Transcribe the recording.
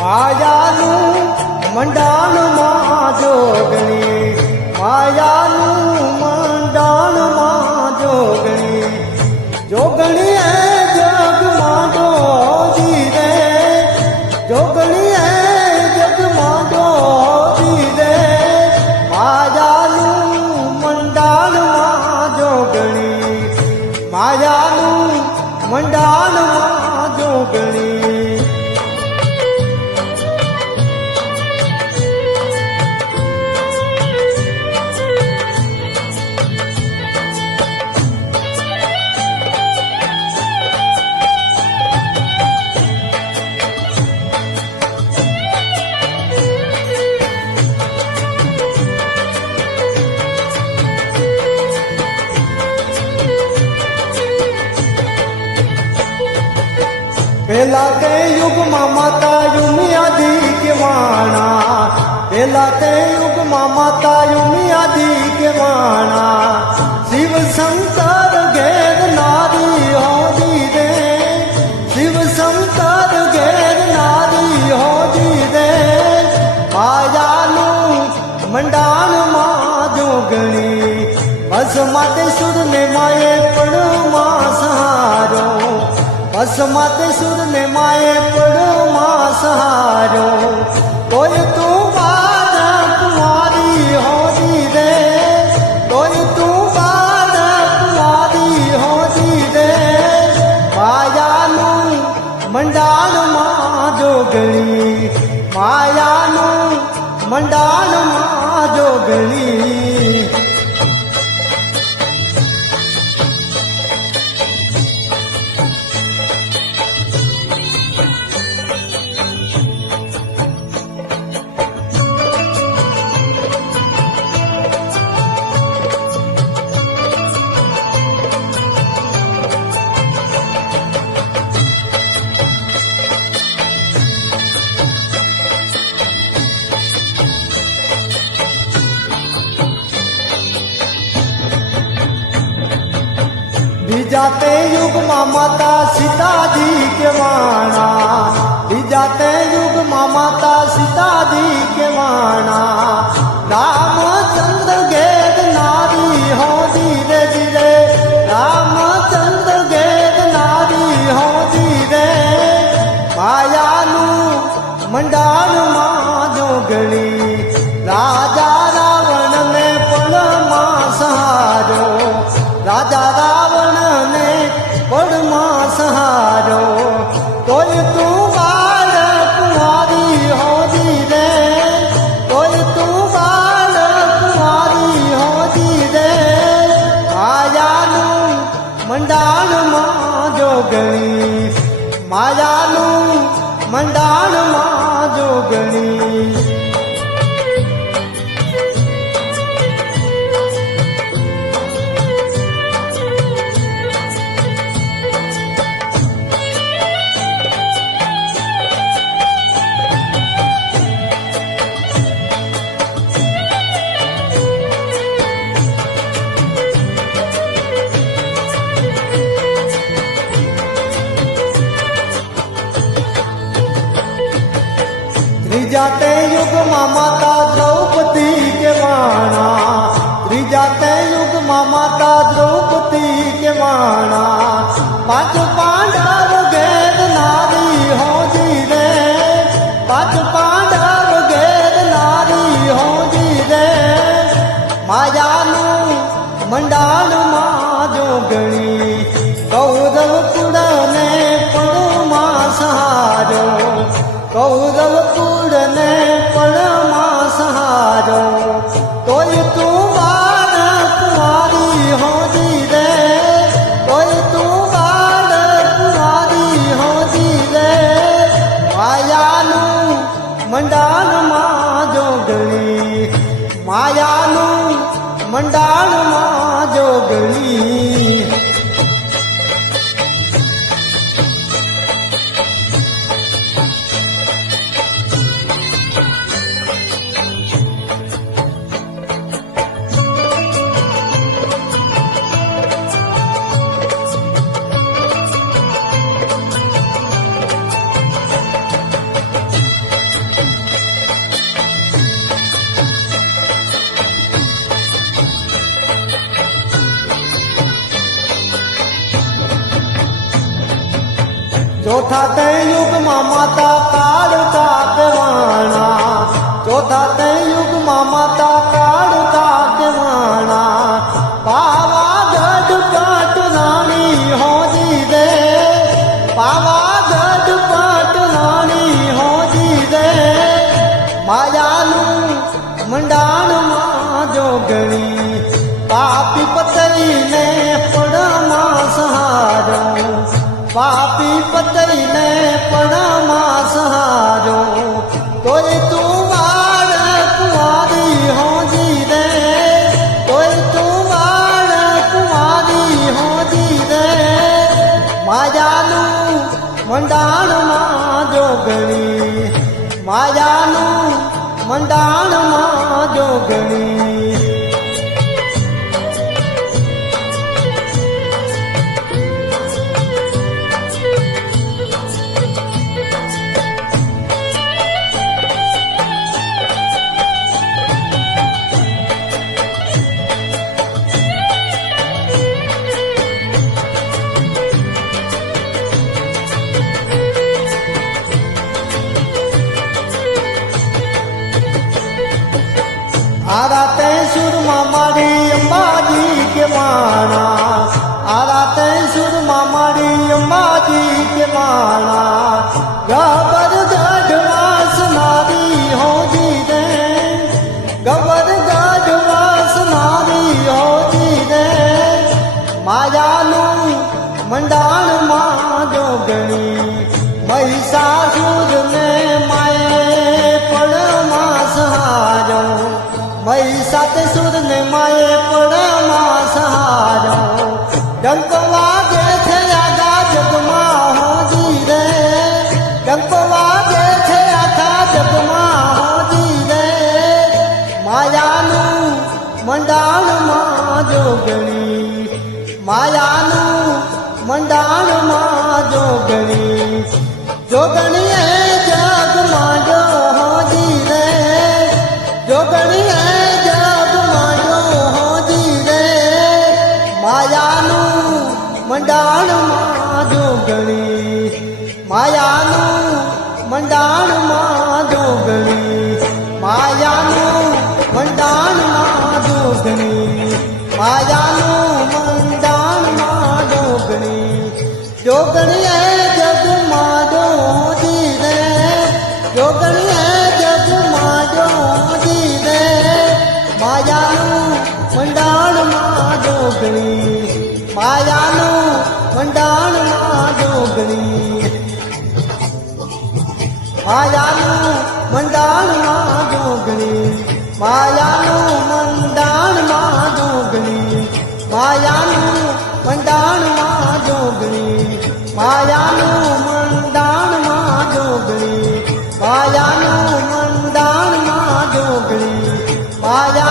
માયાનું મંડાણમાં જોગણી, માયાનું મંડાણમાં જોગણી, જોગણી એ જગમાં ડોજી રે, જોગણી એ જગમાં ડોજી રે, માયાનું મંડાણમાં જોગણી, માયાનું મંડાણમાં જોગણી. પેલા તે યુગમાં માતા યુમિયાદી કેવાણા, પેલા તે યુગમાં માતા યુમિયાદી કેવાણા, શિવ શંકર ઘેર નારી હોદી રે, શિવ શંકર ઘેર નારી હોદી રે, માયાનું મંડાણમાં જોગણી, બસ માટે સુરને માએ પડમાં સહારો, બસ માતે સુર ને માએ પડમાં સહારો, કોઈ તું બાળક મારી હોદી રે, કોઈ તું બાળક મારી હોદી રે, માયાનું મંડાણમાં જોગણી, માયાનું મંડાણમાં જોગણી. બીજા તે યુગમાં માતા સીતાજી કેવાણા, બીજા તે યુગમાં માતા સીતાજી કેવાણા, રામચંદ્ર ઘેર નારી હોદી રે જીરે, રામચંદ્ર ઘેર નારી હોદી રે, માયાનું મંડાણમાં જોગણી, રાજા રાવણને પડમાં સહારો, રાજા રાવણને પડમાં સહારો, કોઈ તું બાળક મારી હોદી રે, કોઈ તું બાળક મારી હોદી રે, માયાનું મંડાણમાં જોગણી, માયાનું મંડાણમાં જોગણી. ત્રીજા તે યુગમાં માતા દ્રૌપદી કેવાણા, ત્રીજા તે યુગમાં માતા દ્રૌપદી કેવાણા, પાંચ પાંડવ ઘેર નારી હોદી રે, પાંચ પાંડવ ઘેર નારી હોદી રે, માયાનું મંડાણમાં જોગણી, કૌરવ કુળને પડમાં સહારો, કૌરવ કુળને પડમાં સહારો, કોઈ તું બાળક મારી હોદી રે, કોઈ તું બાળક મારી હોદી રે, માયાનું મંડાણમાં જોગણી, માયાનું ચોથા તૈયુગમાં માતા કાળકા કહેવાણા ચોથા તૈયુગમાં માતા કાળકા કહેવાણા પાવાગઢ પાટલાણી હોજી દે પાવાગઢ પાટલાણી હોજી દે માયાનું મંડાણમાં જોગણી પાપી પતઈને પડમાં સહારો પાપી પતઈને પડમાં સહારો તોય તું વાળ કુંવારી હોજી દે તોય તું વાળ કુંવારી હોજી દે માયાનું મંડાણમાં જોગણી માયાનું મંડાણમાં જોગણી आराते सुरमा मारी अंबाजी के माना आराते सुरमा मारी अंबाजी के माना गबर गढ़वास नारी होजी दे गबर गढ़वास नारी होजी दे मायाનું મંડાણમાં જોગણી મહિષાસુરને માએ પડમાં સહારો મહિષાસુરને માએ પડમાં સહારો ડંક વાગે છે આખા જગમાં હોજી રે ડંક વાગે છે આખા જગમાં હોજી રે માયાનું મંડાણમાં જોગણી માયાનું મંડાણમાં જોગણી જોગણીએ જગમાં જો હોજી રે જોગણીએ જગમાં જો હોજી રે માયાનું મંડાણમાં જોગણી માયાનું મંડાણમાં જોગણી માયાનું મંડાણમાં જોગણી માયાનું મંડાણમાં જોગણી જોગણીએ જગમાં જો હોજી રે જોગણીએ જગમાં જો હોજી રે માયાનું મંડાણમાં જોગણી માયાનું મંડાણમાં જોગણી માયાનું મંડાણમાં જોગણી માયાનું મંડાણમાં જોગણી માયાનું મંડાણમાં જોગણી માયાનું મંડાણમાં જોગણી માયાનું મંડાણમાં જોગણી માયા